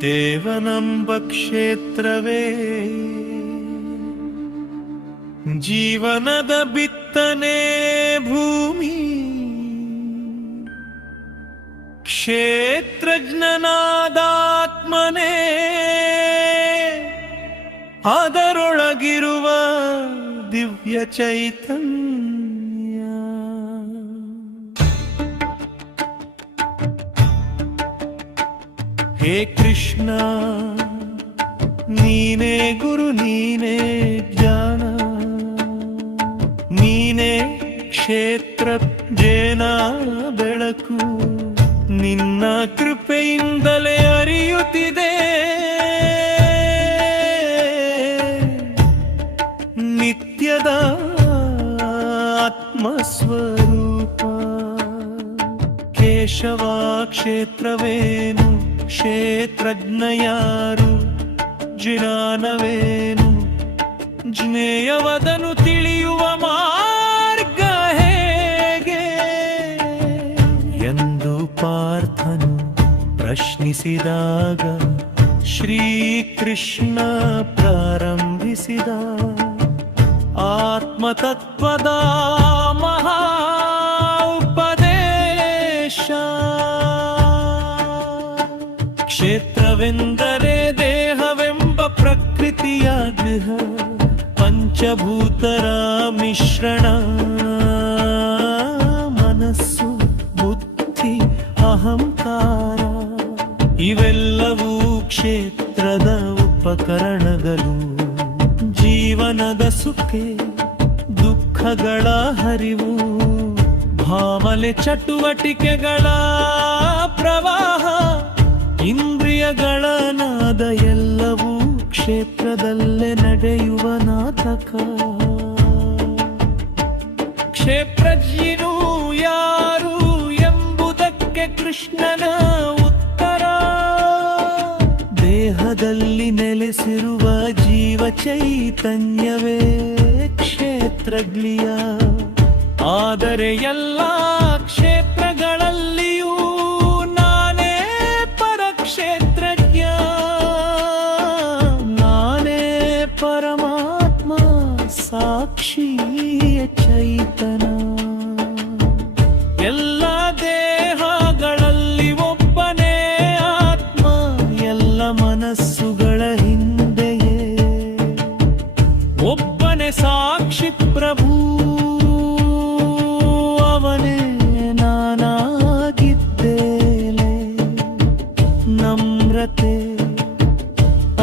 ದೇವನಂಬ ಕ್ಷೇತ್ರವೇ. ಜೀವನದ ಬಿತ್ತನೆ ಭೂಮಿ. ಕ್ಷೇತ್ರಜ್ಞನಾದಾತ್ಮನೇ. ಅದರೊಳಗಿರುವ ದಿವ್ಯ ಚೈತನ್ಯ. ಹೇ ಕೃಷ್ಣ, ನೀನೇ ಗುರು, ನೀನೇ ಜ್ಞಾನ. ನೀನೇ ಕ್ಷೇತ್ರ ಜೇನ ಬೆಳಕು. ನಿನ್ನ ಕೃಪೆಯಿಂದಲೇ ಅರಿಯುತ್ತಿದೆ. ನಿತ್ಯದ ಆತ್ಮಸ್ವರೂಪ. ಕೇಶವ ಕ್ಷೇತ್ರವೇನು? ಕ್ಷೇತ್ರಜ್ಞ ಯಾರು? ಜ್ಞಾನವೇನು ಜ್ಞೇಯವದನು ತಿಳಿಯುವ ಮಾರ್ಗ ಹೇಗೆ? ಎಂದು ಪಾರ್ಥನು ಪ್ರಶ್ನಿಸಿದಾಗ ಶ್ರೀಕೃಷ್ಣ ಪ್ರಾರಂಭಿಸಿದ ಆತ್ಮತತ್ವದ ಮಹಾ ಕ್ಷೇತ್ರವೆಂದರೆ ದೇಹವೆಂಬ ಪ್ರಕೃತಿಯ ಗೃಹ, ಪಂಚಭೂತರ ಮಿಶ್ರಣ. ಮನಸ್ಸು, ಬುದ್ಧಿ, ಅಹಂಕಾರ, ಇವೆಲ್ಲವೂ ಕ್ಷೇತ್ರದ ಉಪಕರಣಗಳು. ಜೀವನದ ಸುಖೆ, ದುಃಖಗಳ ಹರಿವು ಭಾವಲೆ ಚಟುವಟಿಕೆಗಳ ಪ್ರವಾಹ. ಇಂದ್ರಿಯಗಳ ನಾದ ಎಲ್ಲವೂ ಕ್ಷೇತ್ರದಲ್ಲೇ ನಡೆಯುವ ನಾಟಕ. ಕ್ಷೇತ್ರಜ್ಞನು ಯಾರು ಎಂಬುದಕ್ಕೆ ಕೃಷ್ಣನ ಉತ್ತರ. ದೇಹದಲ್ಲಿ ನೆಲೆಸಿರುವ ಜೀವ ಚೈತನ್ಯವೇ ಕ್ಷೇತ್ರಜ್ಞಿಯ. ಆದರೆ ಎಲ್ಲ ಎಲ್ಲ ದೇಹಗಳಲ್ಲಿ ಒಬ್ಬನೇ ಆತ್ಮ, ಎಲ್ಲ ಮನಸ್ಸುಗಳ ಹಿಂದೆಯೇ. ಒಬ್ಬನೇ ಸಾಕ್ಷಿ ಪ್ರಭು, ಅವನೇ ನಾನಾಗಿದ್ದೇನೆ. ನಮ್ರತೆ,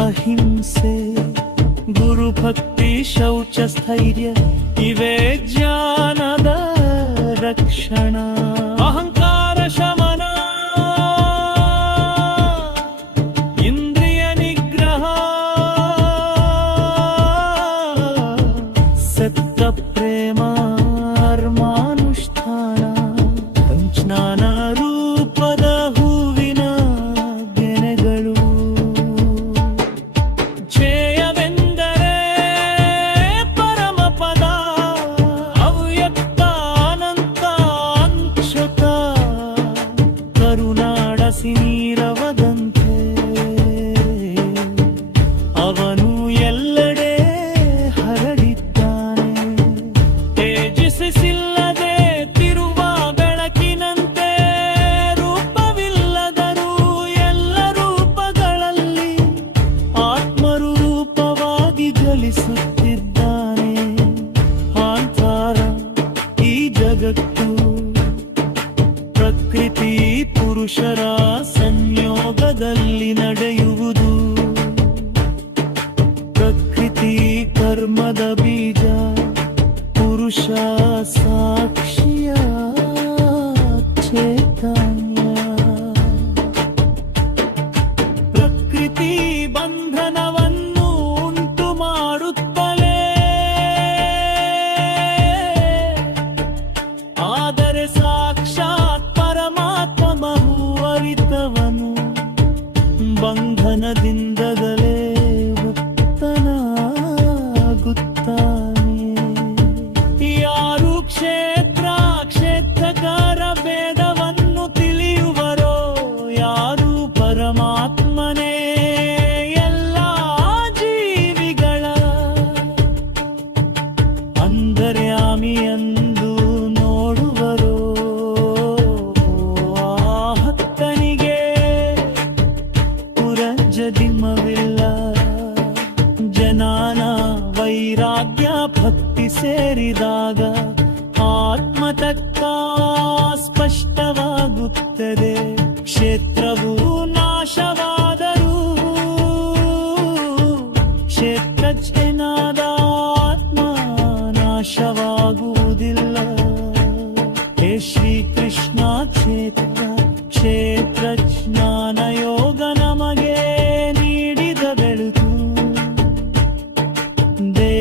ಅಹಿಂಸೆ, ಗುರುಭಕ್ತಿ ಶೌಚ ಸ್ಥೈರ್ಯ ಇವೇ ಜ್ಞಾನದ రక్షణ అహంకార శమన ఇంద్రియ నిగ్రహ సత్త ಕರುನಾಡ ಸಿನೀರವದಂತೆ ಅವನು ಎಲ್ಲೆಡೆ ಹರಡಿದ್ದಾನೆ. ತೇಜಸ್ಸಿಲ್ಲದೆ ತಿರುವ ಬೆಳಕಿನಂತೆ ರೂಪವಿಲ್ಲದರೂ ಎಲ್ಲ ರೂಪಗಳಲ್ಲಿ ಆತ್ಮರೂಪವಾಗಿ ಗಳಿಸುತ್ತಿದ್ದಾನೆ ಆಂತಾರ ಈ ಜಗತ್ತು ಪ್ರಕೃತಿ ಪುರುಷರ உஷா சாட்சி ಮಾತ್ರ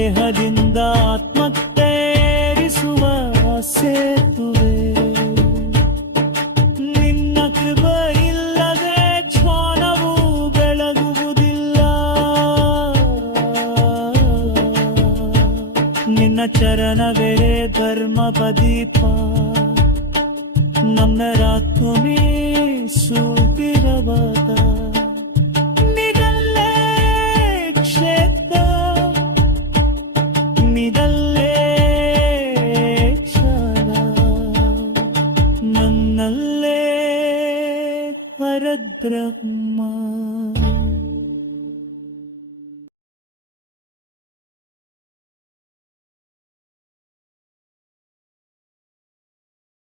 ದೇಹದಿಂದ ಆತ್ಮತ್ತೇರಿಸುವ ಸೇತುವೆ. ನಿನ್ನ ಕೃಪ ಇಲ್ಲದೆ ಜ್ಞಾನವು ಬೆಳಗುವುದಿಲ್ಲ. ನಿನ್ನ ಚರಣವೇ ಧರ್ಮಪದೀಪ. ನನ್ನ ರಾತ್ಮೇ ಸುಗಿರವಾದ भरत्